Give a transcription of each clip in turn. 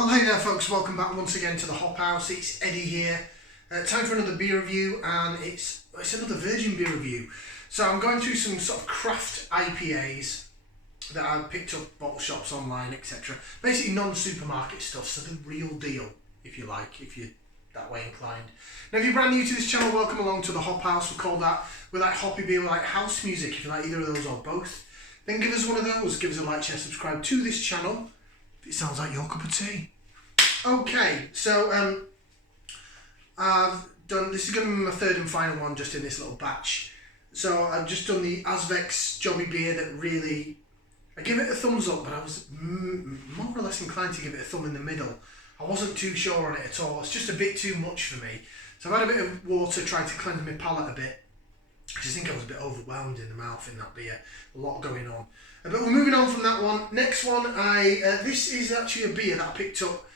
Well, hey there folks, welcome back once again to the Hop House. It's Eddie here. Time for another beer review, and it's another virgin beer review. So I'm going through some sort of craft IPAs that I picked up bottle shops online, etc. Basically non-supermarket stuff, so the real deal, if you like, if you're that way inclined. Now if you're brand new to this channel, welcome along to the Hop House. We like hoppy beer, we like house music, if you like either of those or both. Then give us one of those, give us a like, share, subscribe to this channel. It sounds like your cup of tea. Okay, so I've done, this is going to be my third and final one just in this little batch. So I've just done the Asvex Jobby beer that really, I give it a thumbs up, but I was more or less inclined to give it a thumb in the middle. I wasn't too sure on it at all. It's just a bit too much for me. So I've had a bit of water trying to cleanse my palate a bit. I just think I was a bit overwhelmed in the mouth in that beer. A lot going on. But we're moving on from that one. Next one, this is actually a beer that I picked up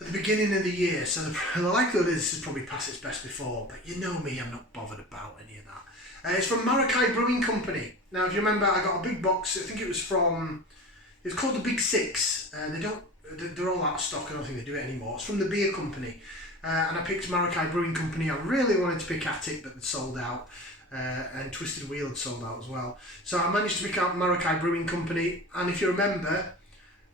at the beginning of the year. So the likelihood is this is probably past its best before, but you know me, I'm not bothered about any of that. It's from Merakai Brewing Company. Now, if you remember, I got a big box. I think it was called the Big Six. They're all out of stock. I don't think they do it anymore. It's from the Bier Company. And I picked Merakai Brewing Company. I really wanted to pick Attic, but they'd sold out. And Twisted Wheel had sold out as well. So I managed to pick out Merakai Brewing Company. And if you remember,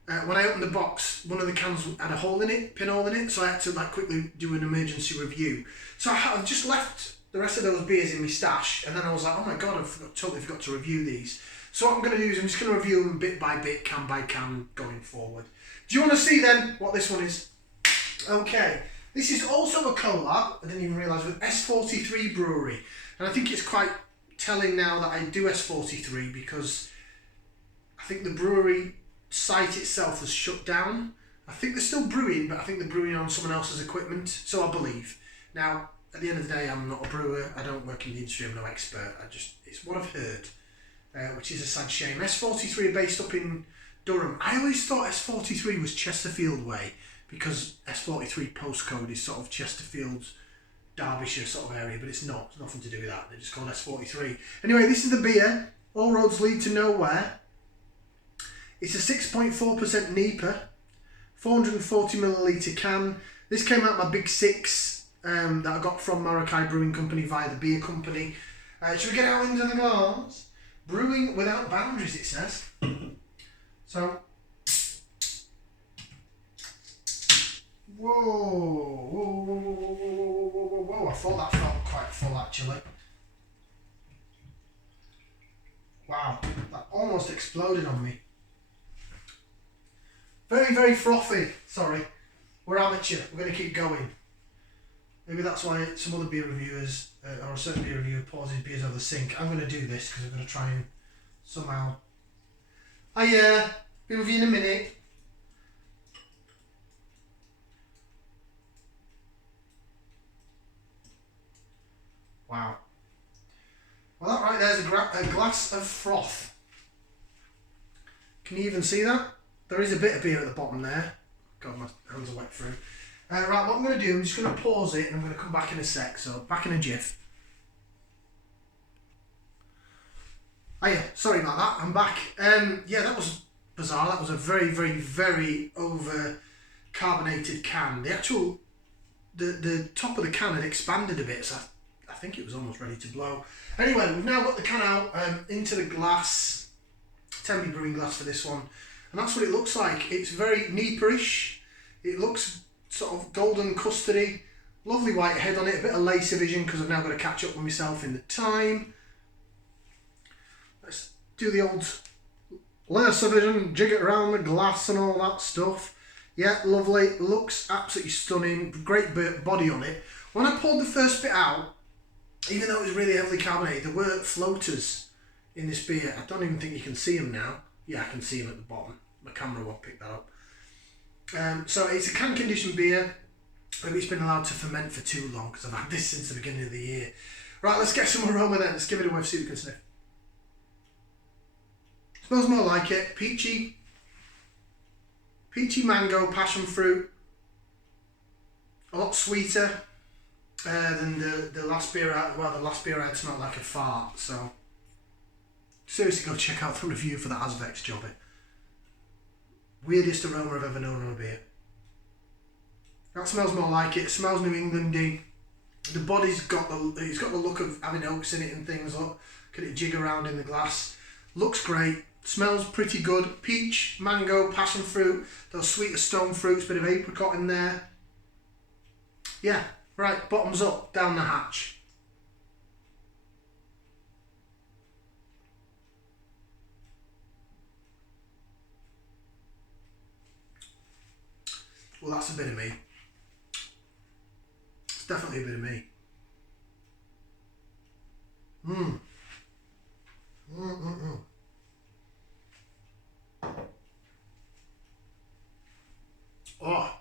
when I opened the box, one of the cans had a hole in it, pinhole in it. So I had to quickly do an emergency review. So I've just left the rest of those beers in my stash. And then I was like, oh my God, totally forgot to review these. So what I'm going to do is I'm just going to review them bit by bit, can by can, going forward. Do you want to see then what this one is? Okay. This is also a collab, I didn't even realise, with S43 Brewery. And I think it's quite telling now that I do S43 because I think the brewery site itself has shut down. I think they're still brewing, but I think they're brewing on someone else's equipment, so I believe. Now, at the end of the day, I'm not a brewer, I don't work in the industry, I'm no expert, it's what I've heard, which is a sad shame. S43 are based up in Durham. I always thought S43 was Chesterfield way, because S43 postcode is sort of Chesterfield's Derbyshire sort of area, but it's not. It's nothing to do with that. They're just called S43. Anyway, this is the beer. All roads lead to nowhere. It's a 6.4% NEIPA, 440ml can. This came out my Big Six that I got from Merakai Brewing Company via the Bier Company. Should we get out into the glass? Brewing without boundaries, it says. So, whoa, I thought that felt quite full actually. Wow, that almost exploded on me. Very, very frothy, sorry. We're amateur, we're going to keep going. Maybe that's why some other beer reviewers, or a certain beer reviewer pours his beers over the sink. I'm going to do this because I'm going to try and somehow... be with you in a minute. Wow. Well, that right there's a glass of froth. Can you even see that? There is a bit of beer at the bottom there. God, my hands are wet through. Right, what I'm going to do, I'm just going to pause it and I'm going to come back in a sec. So, back in a jiff. Sorry about that. I'm back. Yeah, that was bizarre. That was a very, very, very over carbonated can. The top of the can had expanded a bit, so I think it was almost ready to blow. Anyway, we've now got the can out into the glass, Tempe brewing glass for this one, and that's what it looks like. It's very NEIPA-ish. It looks sort of golden custardy, lovely white head on it, a bit of lace vision because I've now got to catch up with myself in the time. Let's do the old lace vision, jig it around the glass and all that stuff. Yeah, lovely, looks absolutely stunning, great body on it. When I poured the first bit out, even though it was really heavily carbonated, there were floaters in this beer. I don't even think you can see them now. Yeah, I can see them at the bottom. My camera won't pick that up. So it's a can conditioned beer. Maybe it's been allowed to ferment for too long because I've had this since the beginning of the year. Right, let's get some aroma then. Let's give it a whiff, see if we can sniff. Smells more like it. Peachy mango, passion fruit. A lot sweeter than the last beer the last beer I had smelled like a fart, so seriously go check out the review for the Asvex Jobby. Weirdest aroma I've ever known on a beer. That smells more like it. It smells New Englandy. The body's got it's got the look of having oats in it and things. Look at it jig around in the glass. Looks great. Smells pretty good. Peach, mango, passion fruit, those sweeter stone fruits, bit of apricot in there. Yeah, right, bottoms up, down the hatch. Well, that's a bit of me. It's definitely a bit of me. Oh,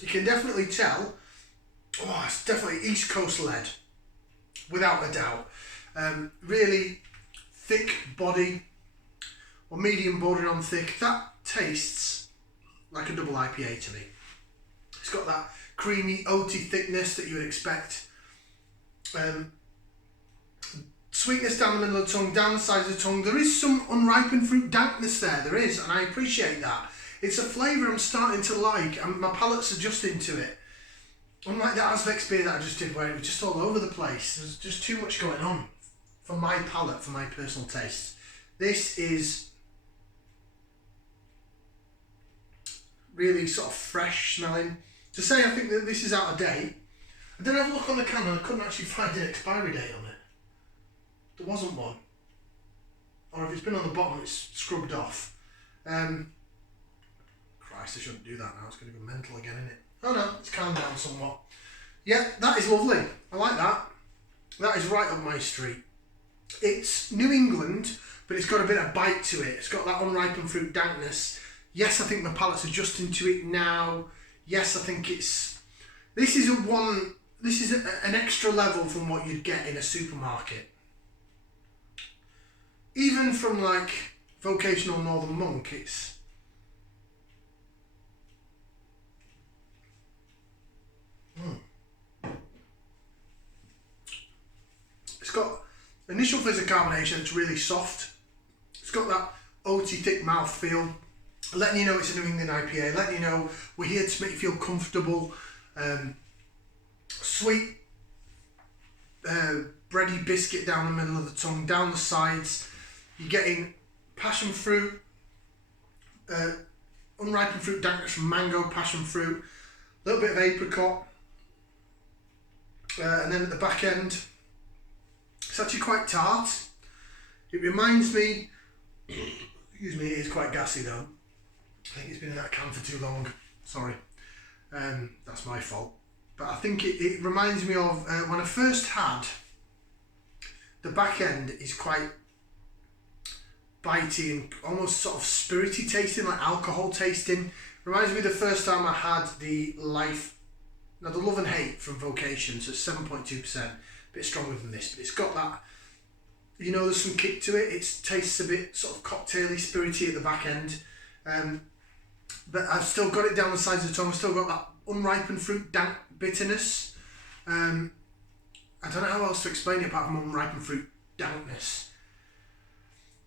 you can definitely tell. Oh, it's definitely East Coast led, without a doubt. Really thick body, or medium bordering on thick. That tastes like a double IPA to me. It's got that creamy, oaty thickness that you would expect. Sweetness down the middle of the tongue, down the sides of the tongue. There is some unripened fruit dankness there is, and I appreciate that. It's a flavour I'm starting to like, and my palate's adjusting to it. Unlike that Azvex beer that I just did, where it was just all over the place. There's just too much going on for my palate, for my personal taste. This is really sort of fresh smelling. To say I think that this is out of date, I did have a look on the can and I couldn't actually find an expiry date on it. There wasn't one. Or if it's been on the bottom, it's scrubbed off. Christ, I shouldn't do that now. It's going to go mental again, isn't it? Oh no, it's calmed down somewhat. Yeah, that is lovely. I like that. That is right up my street. It's New England, but it's got a bit of bite to it. It's got that unripened fruit dankness. Yes, I think my palate's adjusting to it now. Yes, I think it's... This is an extra level from what you'd get in a supermarket. Even from like Vocational Northern Monk, it's... It's got initial fizz of carbonation that's really soft. It's got that oaty, thick mouthfeel, letting you know it's a New England IPA, letting you know we're here to make you feel comfortable. Sweet, bready biscuit down the middle of the tongue, down the sides. You're getting passion fruit, unripened fruit dankness from mango, passion fruit, a little bit of apricot, and then at the back end, it's actually quite tart. It reminds me, excuse me, it is quite gassy though. I think it's been in that can for too long. Sorry, that's my fault. But I think it reminds me of when I first had, the back end is quite bitey and almost sort of spirity tasting, like alcohol tasting. Reminds me of the first time I had the the Love and Hate from Vocation, so it's 7.2%, a bit stronger than this, but it's got that, you know, there's some kick to it. It tastes a bit sort of cocktaily, spirity at the back end, but I've still got it down the sides of the tongue. I've still got that unripened fruit dank bitterness. I don't know how else to explain it apart from unripened fruit dankness.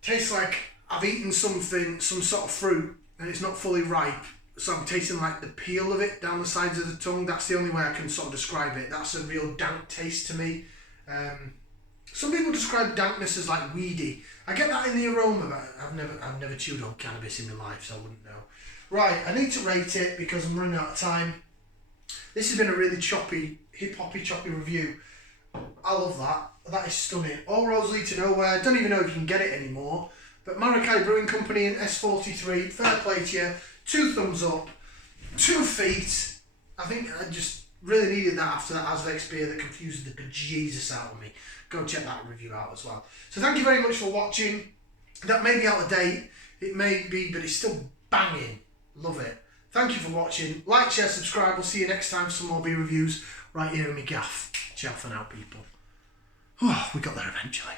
Tastes like I've eaten something, some sort of fruit, and it's not fully ripe, so I'm tasting like the peel of it down the sides of the tongue. That's the only way I can sort of describe it. That's a real dank taste to me. Some people describe dankness as like weedy. I get that in the aroma, but I've never chewed on cannabis in my life, so I wouldn't know. Right, I need to rate it because I'm running out of time. This has been a really choppy, hip-hoppy, choppy review. I love that. That is stunning. All roads lead to nowhere. Don't even know if you can get it anymore. But Merakai Brewing Company and S43, fair play to you. 2 thumbs up, 2 feet. I think I just really needed that after that Azvex beer that confused the bejesus out of me. Go check that review out as well. So thank you very much for watching. That may be out of date. It may be, but it's still banging. Love it. Thank you for watching. Like, share, subscribe. We'll see you next time for some more beer reviews right here in my gaff. Ciao for now, people. Oh, we got there eventually.